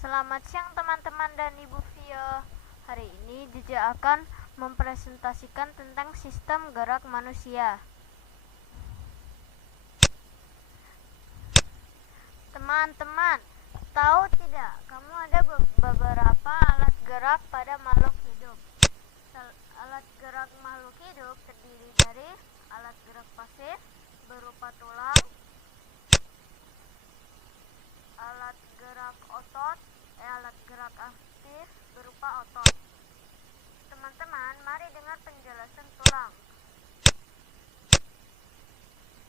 Selamat siang teman-teman dan Ibu Vio. Hari ini Jeje akan mempresentasikan tentang sistem gerak manusia. Teman-teman, tahu tidak, kamu ada beberapa alat gerak pada makhluk hidup. Alat gerak makhluk hidup terdiri dari alat gerak pasif berupa tulang, alat gerak alat gerak aktif berupa otot. Teman-teman, mari dengar penjelasan tulang.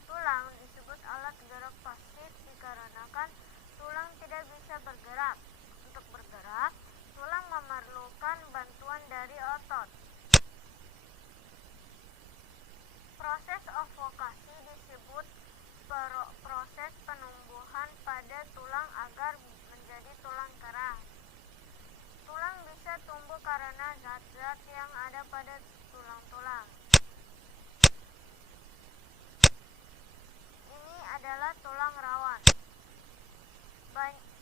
Tulang disebut alat gerak pasif dikarenakan tulang tidak bisa bergerak. Untuk bergerak, tulang memerlukan bantuan dari otot. Proses ovokasi disebut proses penumbuhan pada tulang agar menjadi tulang keras. Tulang bisa tumbuh karena zat-zat yang ada pada tulang-tulang. Ini adalah tulang rawan.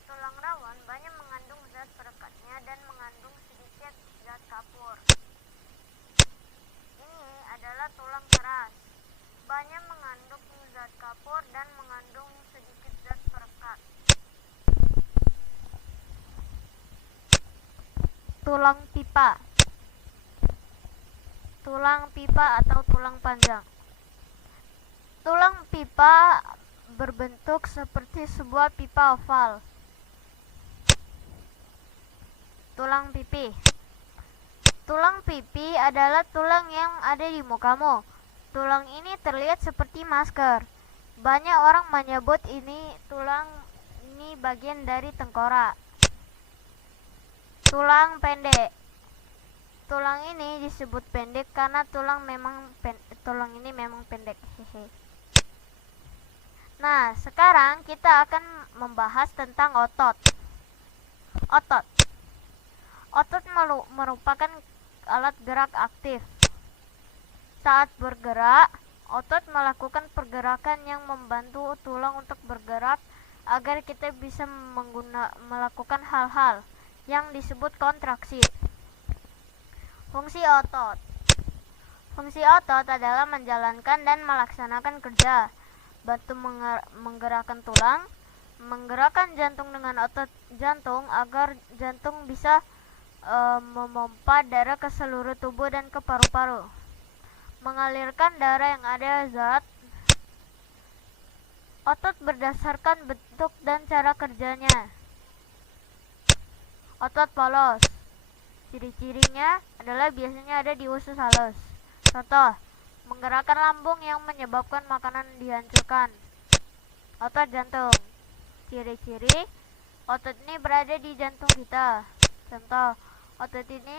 Tulang rawan banyak mengandung zat perekatnya dan mengandung sedikit zat kapur. Ini adalah tulang keras. Banyak mengandung zat kapur dan mengandung sedikit zat perekat. Tulang pipa. Tulang pipa atau tulang panjang. Tulang pipa berbentuk seperti sebuah pipa oval. Tulang pipi. Tulang pipi adalah tulang yang ada di mukamu. Tulang ini terlihat seperti masker. Banyak orang menyebut tulang ini bagian dari tengkorak. Tulang pendek. Tulang ini disebut pendek karena tulang ini memang pendek. Nah, sekarang kita akan membahas tentang otot. Otot merupakan alat gerak aktif. Saat bergerak, otot melakukan pergerakan yang membantu tulang untuk bergerak agar kita bisa melakukan hal-hal yang disebut kontraksi. Fungsi otot. Fungsi otot adalah menjalankan dan melaksanakan kerja, bantu menggerakkan tulang, menggerakkan jantung dengan otot jantung agar jantung bisa memompa darah ke seluruh tubuh dan ke paru-paru, mengalirkan darah yang ada zat. Otot berdasarkan bentuk dan cara kerjanya. Otot polos. Ciri-cirinya adalah biasanya ada di usus halus. Contoh, menggerakkan lambung yang menyebabkan makanan dihancurkan. Otot jantung. Ciri-ciri otot ini berada di jantung kita. Contoh, otot ini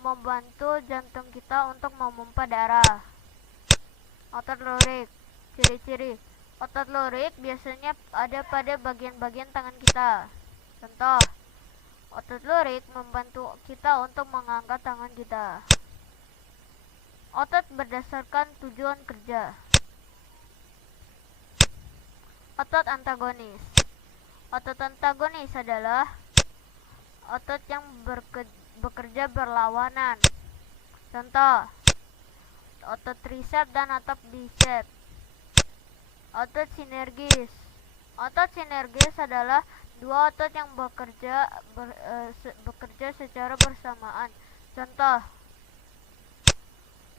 membantu jantung kita untuk memompa darah. Otot lurik. Ciri-ciri otot lurik biasanya ada pada bagian-bagian tangan kita. Contoh, otot lurik membantu kita untuk mengangkat tangan kita. Otot berdasarkan tujuan kerja. Otot antagonis. Otot antagonis adalah otot yang bekerja berlawanan. Contoh, otot tricep dan otot bicep. Otot sinergis. Otot sinergis adalah dua otot yang bekerja secara bersamaan. Contoh,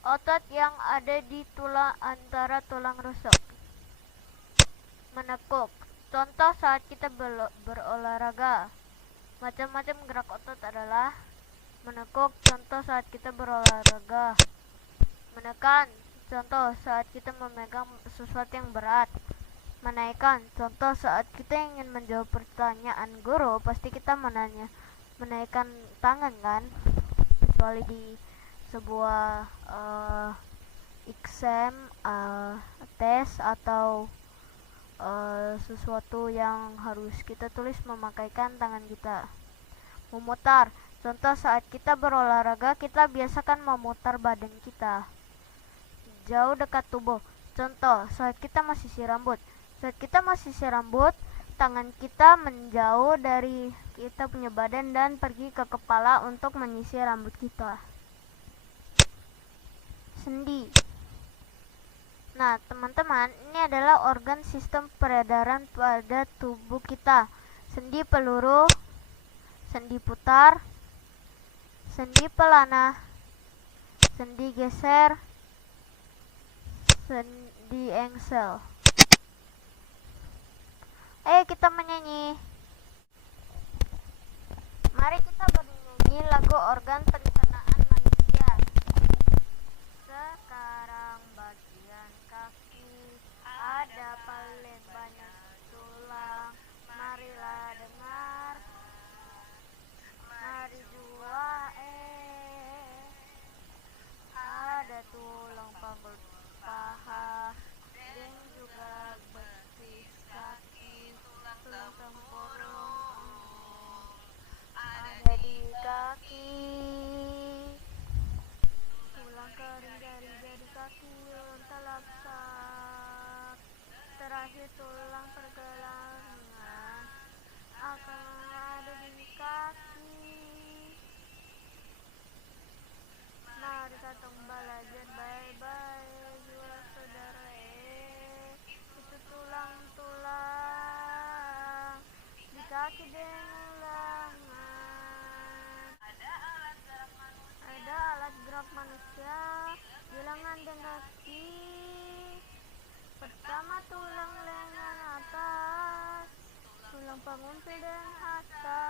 otot yang ada di antara tulang rusuk. Menekuk. Contoh saat kita berolahraga. Macam-macam gerak otot adalah menekuk. Contoh saat kita berolahraga. Menekan. Contoh saat kita memegang sesuatu yang berat. Menaikkan. Contoh saat kita ingin menjawab pertanyaan guru, pasti kita menaikkan tangan kan? Kecuali di sebuah exam, tes atau sesuatu yang harus kita tulis memakaikan tangan kita. Memutar. Contoh saat kita berolahraga, kita biasakan memutar badan kita jauh dekat tubuh. Contoh saat kita masih sisir rambut. Saat kita masih sisir rambut, tangan kita menjauh dari kita punya badan dan pergi ke kepala untuk menyisir rambut kita. Sendi. Nah, teman-teman, ini adalah organ sistem peredaran pada tubuh kita. Sendi peluru, sendi putar, sendi pelana, sendi geser, sendi engsel. Ayo kita menyanyi. Mari kita bernyanyi lagu organ pencernaan manusia. Sekarang bagian kaki ada paling banyak tulang. Marilah dengar. Mari jua ada tulang panggul paha dan juga betis kaki, tulang tempurung ada di kaki, tulang kering jari-jari kaki telapsak, terakhir tulang pergelangan akan ada di kaki. Mari kita belajar baik-baik jiwa saudara itu tulang-tulang di kaki dan lengan. Ada alat gerak manusia di lengan dan kaki. Pertama tulang lengan atas, tulang pengumpul dan hasta.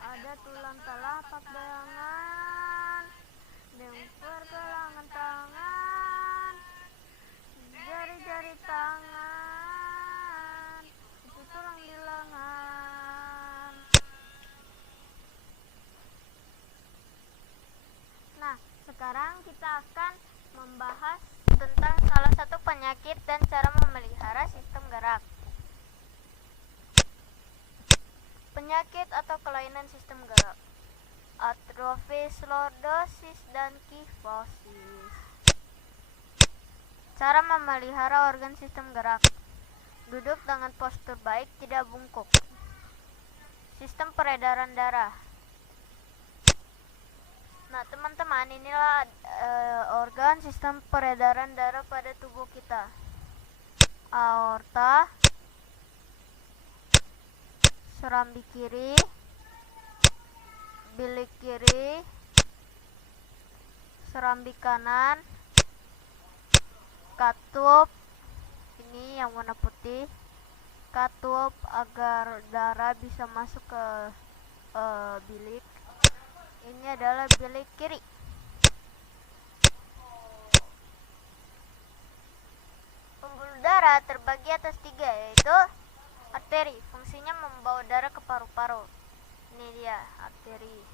Ada tulang telapak tangan dan pergelangan tangan, jari-jari tangan, itu tulang di lengan. Nah, sekarang kita akan membahas tentang salah satu penyakit dan cara memelihara sistem gerak. Penyakit atau kelainan sistem gerak, atrofis, lordosis, dan kifosis. Cara memelihara organ sistem gerak. Duduk dengan postur baik, tidak bungkuk. Sistem peredaran darah. Nah, teman-teman, inilah organ sistem peredaran darah pada tubuh kita. Aorta, serambi kiri, bilik kiri, serambi kanan, katup, ini yang warna putih, katup agar darah bisa masuk ke bilik. Ini adalah bilik kiri. Pembuluh darah terbagi atas 3, yaitu arteri, fungsinya membawa darah ke paru-paru. Ini dia arteri.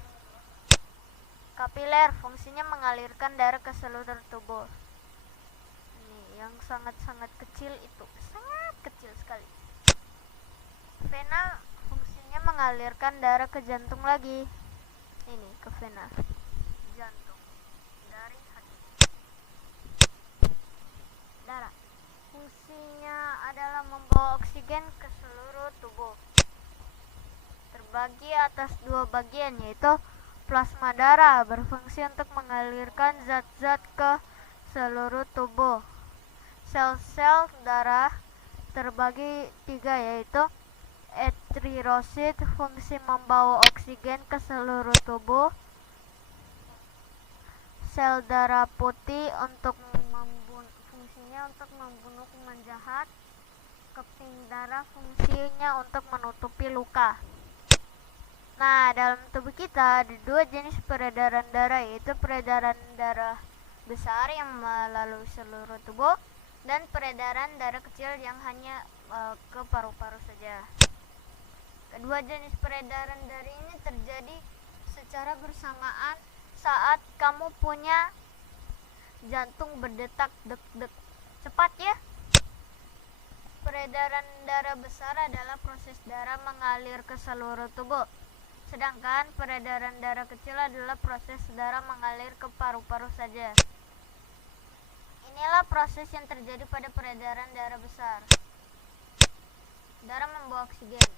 Kapiler, fungsinya mengalirkan darah ke seluruh tubuh. Ini yang sangat-sangat kecil itu, sangat kecil sekali. Vena, fungsinya mengalirkan darah ke jantung lagi. Ini ke vena, jantung dari hati. Darah, fungsinya adalah membawa oksigen ke seluruh tubuh. Terbagi atas 2 bagian, yaitu plasma darah, berfungsi untuk mengalirkan zat-zat ke seluruh tubuh. Sel-sel darah terbagi 3, yaitu eritrosit, fungsi membawa oksigen ke seluruh tubuh. Sel darah putih fungsinya untuk membunuh kuman jahat. Keping darah fungsinya untuk menutupi luka. Nah, dalam tubuh kita ada 2 jenis peredaran darah, yaitu peredaran darah besar yang melalui seluruh tubuh dan peredaran darah kecil yang hanya ke paru-paru saja. Kedua jenis peredaran darah ini terjadi secara bersamaan saat kamu punya jantung berdetak deg-deg cepat ya. Peredaran darah besar adalah proses darah mengalir ke seluruh tubuh. Sedangkan peredaran darah kecil adalah proses darah mengalir ke paru-paru saja. Inilah proses yang terjadi pada peredaran darah besar. Darah membawa oksigen.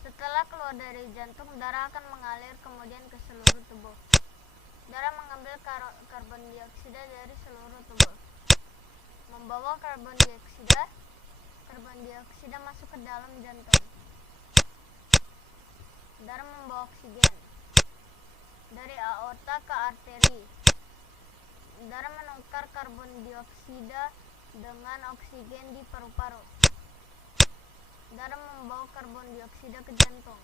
Setelah keluar dari jantung, darah akan mengalir kemudian ke seluruh tubuh. Darah mengambil karbon dioksida dari seluruh tubuh, membawa karbon dioksida masuk ke dalam jantung. Darah membawa oksigen dari aorta ke arteri. Darah menukar karbon dioksida dengan oksigen di paru-paru. Darah membawa karbon dioksida ke jantung.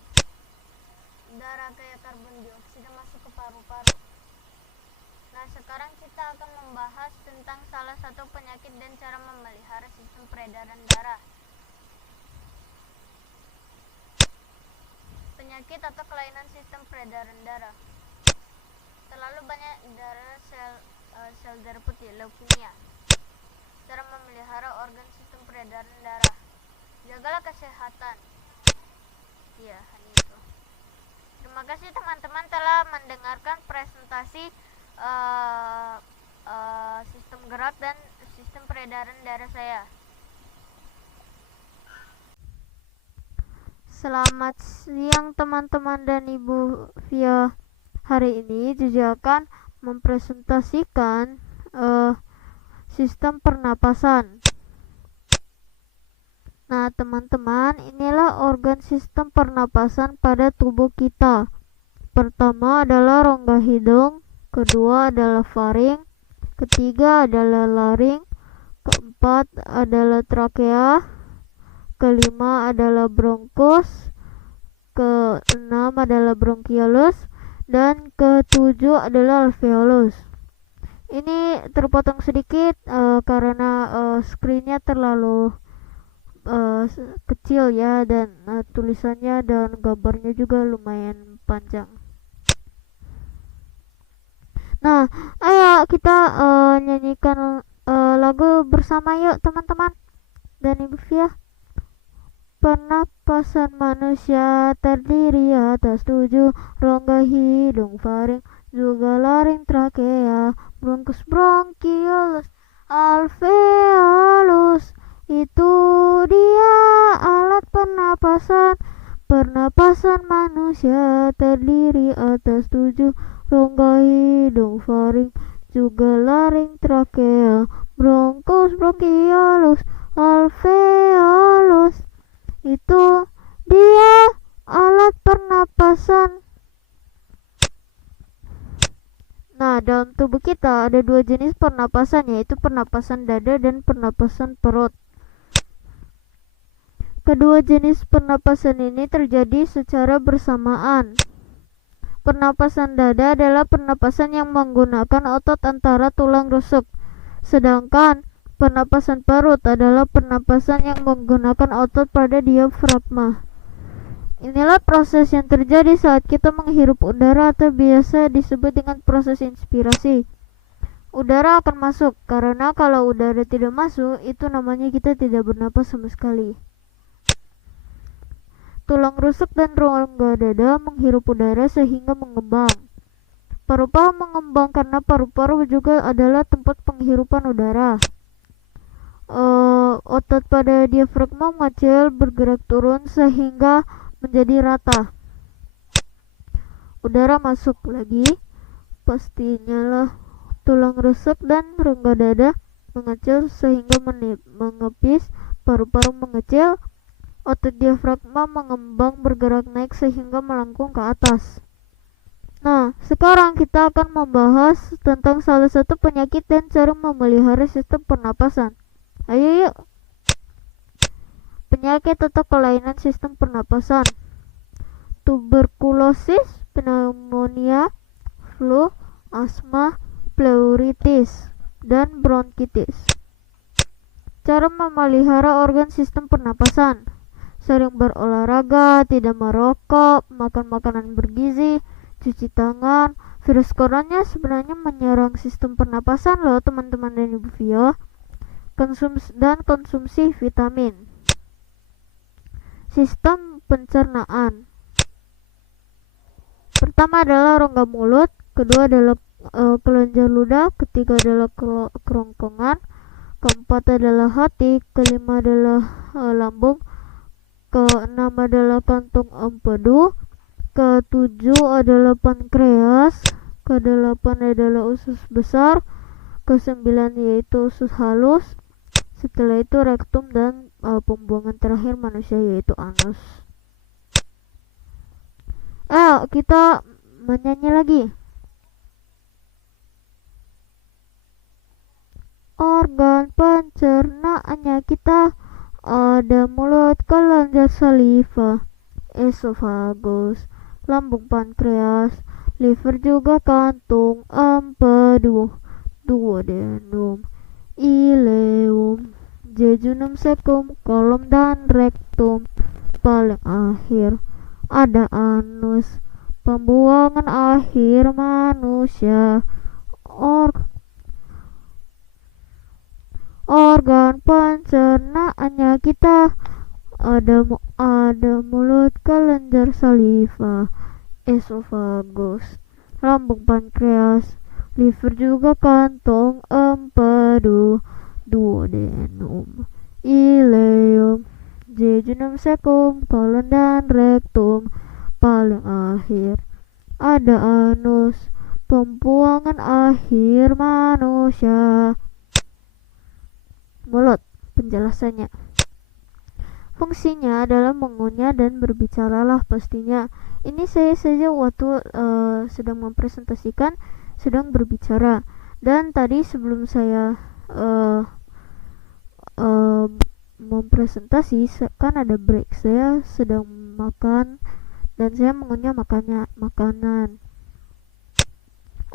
Darah kaya karbon dioksida masuk ke paru-paru. Nah, sekarang kita akan membahas tentang salah satu penyakit dan cara memelihara sistem peredaran darah. Penyakit atau kelainan sistem peredaran darah. Terlalu banyak darah sel darah putih, leukemia. Cara memelihara organ sistem peredaran darah. Jagalah kesehatan. Ya, hanya itu. Terima kasih teman-teman telah mendengarkan presentasi sistem gerak dan sistem peredaran darah saya. Selamat siang teman-teman dan Ibu Via. Hari ini Jiji akan mempresentasikan sistem pernapasan. Nah teman-teman, inilah organ sistem pernapasan pada tubuh kita. Pertama adalah rongga hidung, kedua adalah faring, ketiga adalah laring, keempat adalah trakea, kelima adalah bronkus, keenam adalah bronkiolus, dan ketujuh adalah alveolus. Ini terpotong sedikit karena screennya terlalu kecil ya, dan tulisannya dan gambarnya juga lumayan panjang. Nah, ayo kita nyanyikan lagu bersama yuk teman-teman dan Ibu Via. Pernapasan manusia terdiri atas 7 rongga hidung, faring, juga laring, trakea, bronkus, bronkiolus, alveolus. Itu dia alat pernapasan. Pernapasan manusia terdiri atas 7 rongga hidung, faring, juga laring, trakea, bronkus, bronkiolus, alveolus. Itu dia alat pernapasan. Nah, dalam tubuh kita ada 2 jenis pernapasan, yaitu pernapasan dada dan pernapasan perut. Kedua jenis pernapasan ini terjadi secara bersamaan. Pernapasan dada adalah pernapasan yang menggunakan otot antara tulang rusuk, sedangkan pernapasan perut adalah pernapasan yang menggunakan otot pada diafragma. Inilah proses yang terjadi saat kita menghirup udara atau biasa disebut dengan proses inspirasi. Udara akan masuk, karena kalau udara tidak masuk, itu namanya kita tidak bernapas sama sekali. Tulang rusuk dan rongga dada menghirup udara sehingga mengembang. Paru-paru mengembang karena paru-paru juga adalah tempat penghirupan udara. Otot pada diafragma mengecil, bergerak turun sehingga menjadi rata. Udara masuk lagi, pastinya lah tulang rusuk dan rongga dada mengecil sehingga mengepis, paru-paru mengecil, otot diafragma mengembang, bergerak naik sehingga melengkung ke atas. Nah, sekarang kita akan membahas tentang salah satu penyakit dan cara memelihara sistem pernapasan. Ayo yuk. Penyakit atau kelainan sistem pernapasan: tuberkulosis, pneumonia, flu, asma, pleuritis, dan bronkitis. Cara memelihara organ sistem pernapasan: sering berolahraga, tidak merokok, makan makanan bergizi, cuci tangan. Virus corona sebenarnya menyerang sistem pernapasan loh teman-teman dan Ibu Vio. Konsumsi vitamin. Sistem pencernaan: pertama adalah rongga mulut, kedua adalah kelenjar ludah, ketiga adalah kerongkongan, keempat adalah hati, kelima adalah lambung, Keenam adalah kantong empedu. Ketujuh adalah pankreas. Kedelapan adalah usus besar. Kesembilan yaitu usus halus. Setelah itu rektum dan pembuangan terakhir manusia yaitu anus. Kita menyanyi lagi. Organ pencernaannya kita ada mulut, kelenjar saliva, esofagus, lambung, pankreas, liver juga kantung, empedu, duodenum, ileum, jejunum, cecum, kolom dan rektum. Paling akhir ada anus, pembuangan akhir manusia. Organ pencernaannya kita ada mulut, kelenjar saliva, esofagus, lambung, pankreas, liver juga kantong, empedu, duodenum, ileum, jejunum, cecum, kolon dan rektum. Paling akhir ada anus, pembuangan akhir manusia. Mulut, penjelasannya. Fungsinya adalah mengunyah dan berbicaralah pastinya. Ini saya saja waktu sedang mempresentasikan, sedang berbicara. Dan tadi sebelum saya mempresentasi, kan ada break. Saya sedang makan dan saya mengunyah makanan.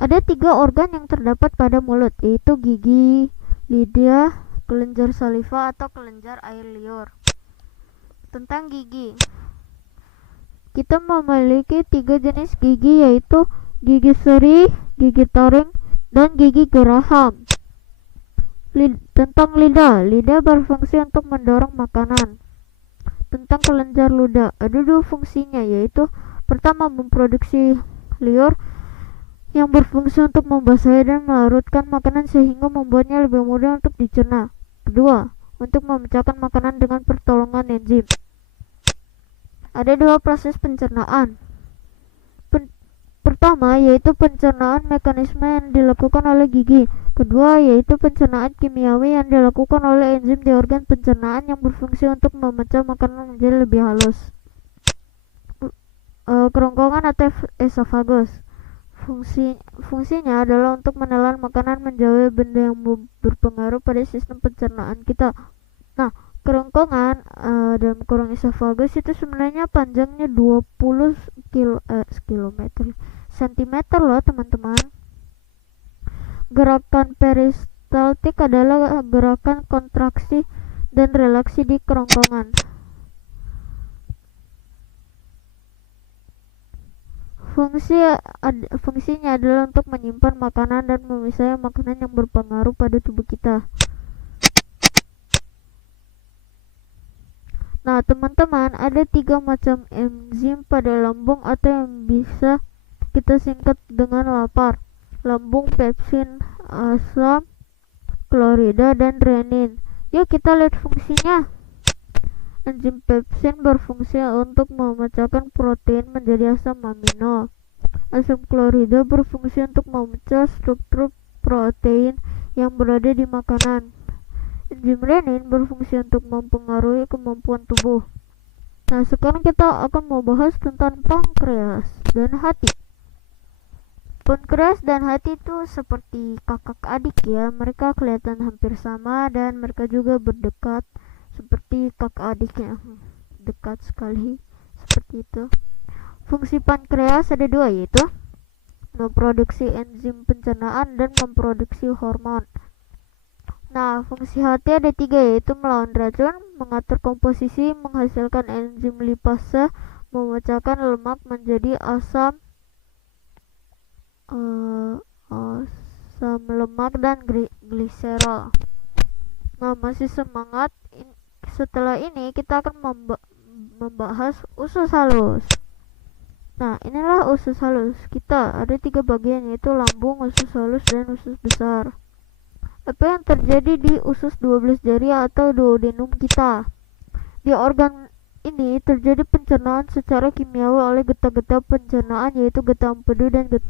Ada 3 organ yang terdapat pada mulut, yaitu gigi, lidah, kelenjar saliva atau kelenjar air liur. Tentang gigi, kita memiliki 3 jenis gigi, yaitu gigi seri, gigi taring, dan gigi geraham. Tentang lidah berfungsi untuk mendorong makanan. Tentang kelenjar ludah, ada 2 fungsinya, yaitu pertama memproduksi liur yang berfungsi untuk membasahi dan melarutkan makanan sehingga membuatnya lebih mudah untuk dicerna. Kedua, untuk memecahkan makanan dengan pertolongan enzim. Ada 2 proses pencernaan. Pertama yaitu pencernaan mekanisme yang dilakukan oleh gigi. Kedua yaitu pencernaan kimiawi yang dilakukan oleh enzim di organ pencernaan yang berfungsi untuk memecah makanan menjadi lebih halus. Kerongkongan atau esofagus. Fungsinya adalah untuk menelan makanan menjauhi benda yang berpengaruh pada sistem pencernaan kita. Nah, kerongkongan dalam kurung esofagus itu sebenarnya panjangnya 20 cm loh teman-teman. Gerakan peristaltik adalah gerakan kontraksi dan relaksi di kerongkongan. Fungsinya adalah untuk menyimpan makanan dan memisahkan makanan yang berpengaruh pada tubuh kita. Nah, teman-teman, ada 3 macam enzim pada lambung atau yang bisa kita singkat dengan LAPAR. Lambung, pepsin, asam klorida, dan renin. Yuk kita lihat fungsinya. Enzim pepsin berfungsi untuk memecahkan protein menjadi asam amino. Asam klorida berfungsi untuk memecah struktur protein yang berada di makanan. Enzim renin berfungsi untuk mempengaruhi kemampuan tubuh. Nah, sekarang kita akan membahas tentang pankreas dan hati. Pankreas dan hati itu seperti kakak adik ya. Mereka kelihatan hampir sama dan mereka juga berdekat seperti kakak adiknya, dekat sekali seperti itu. Fungsi pankreas ada 2, yaitu memproduksi enzim pencernaan dan memproduksi hormon. Nah, fungsi hati ada 3, yaitu melawan racun, mengatur komposisi, menghasilkan enzim lipase, memecahkan lemak menjadi asam lemak dan gliserol. Nah, masih semangat? Setelah ini kita akan membahas usus halus. Nah, inilah usus halus. Kita ada 3 bagian, yaitu lambung, usus halus, dan usus besar. Apa yang terjadi di usus 12 jari atau duodenum kita? Di organ ini terjadi pencernaan secara kimiawi oleh getah-getah pencernaan, yaitu getah empedu dan eh,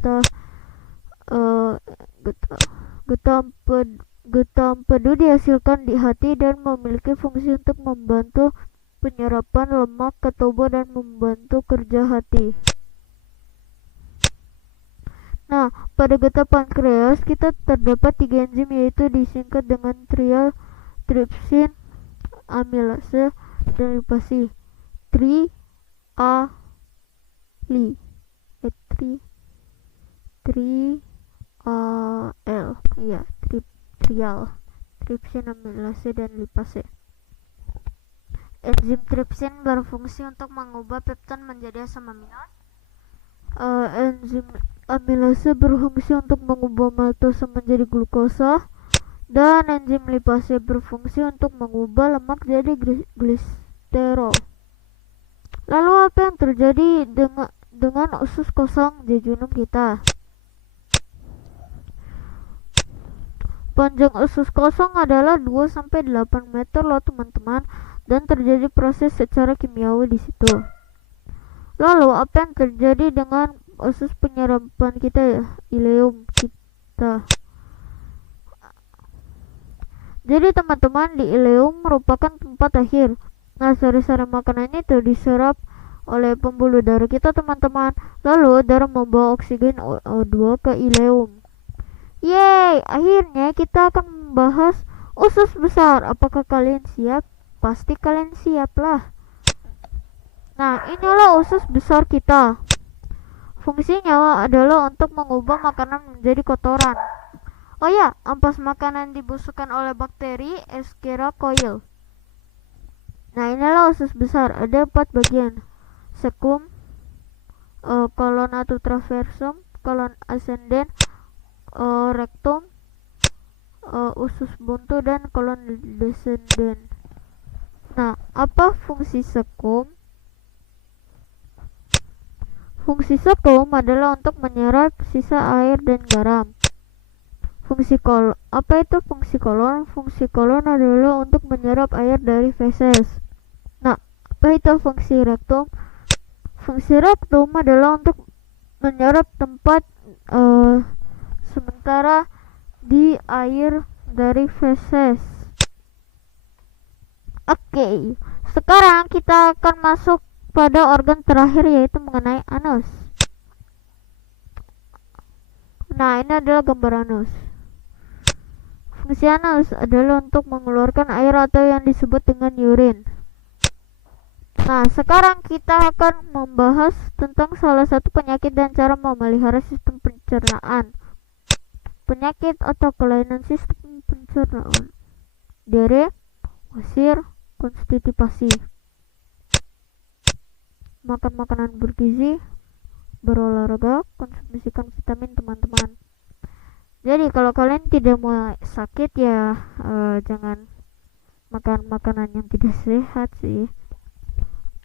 getah getah empedu. Getah empedu dihasilkan di hati dan memiliki fungsi untuk membantu penyerapan lemak ke tubuh dan membantu kerja hati. Nah, pada getah pankreas kita terdapat 3 enzim, yaitu disingkat dengan trial, tripsin, amilase, dan lipase. Tri A li tri tri A L ya trial, tripsin, amilase, dan lipase. Enzim tripsin berfungsi untuk mengubah peptid menjadi asam amino. Enzim amilase berfungsi untuk mengubah maltose menjadi glukosa, dan enzim lipase berfungsi untuk mengubah lemak jadi gliserol. Lalu apa yang terjadi dengan usus kosong jejunum kita? Panjang usus kosong adalah 2-8 meter loh teman-teman, dan terjadi proses secara kimiawi di situ. Lalu apa yang terjadi dengan usus penyerapan kita ya, ileum kita? Jadi teman-teman, di ileum merupakan tempat akhir. Nah, sari-sari makanan itu diserap oleh pembuluh darah kita teman-teman. Lalu darah membawa oksigen O2 ke ileum. Yeay, akhirnya kita akan membahas usus besar. Apakah kalian siap? Pasti kalian siap lah. Nah, inilah usus besar kita. Fungsinya adalah untuk mengubah makanan menjadi kotoran. Oh ya, ampas makanan dibusukkan oleh bakteri Escherichia coli. Nah, inilah usus besar. Ada 4 bagian: cecum, colon atau traversum, colon ascendens, rectum, usus buntu, dan colon descendens. Nah, apa fungsi cecum? Fungsi cecum adalah untuk menyerap sisa air dan garam. Fungsi kolon, apa itu fungsi kolon? Fungsi kolon adalah untuk menyerap air dari feses. Nah, apa itu fungsi rektum? Fungsi rektum adalah untuk menyerap tempat sementara di air dari feses. Oke, sekarang kita akan masuk pada organ terakhir, yaitu mengenai anus. Nah, ini adalah gambar anus. Fungsi anus adalah untuk mengeluarkan air atau yang disebut dengan urin. Nah, sekarang kita akan membahas tentang salah satu penyakit dan cara memelihara sistem pencernaan. Penyakit atau kelainan sistem pencernaan: diare, usir, konstipasi. Makan makanan bergizi, berolahraga, konsumsikan vitamin teman-teman. Jadi kalau kalian tidak mau sakit ya jangan makan makanan yang tidak sehat sih.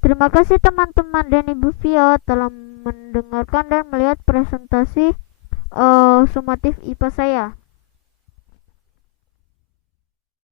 Terima kasih teman-teman dan Ibu Vio telah mendengarkan dan melihat presentasi sumatif IPA saya.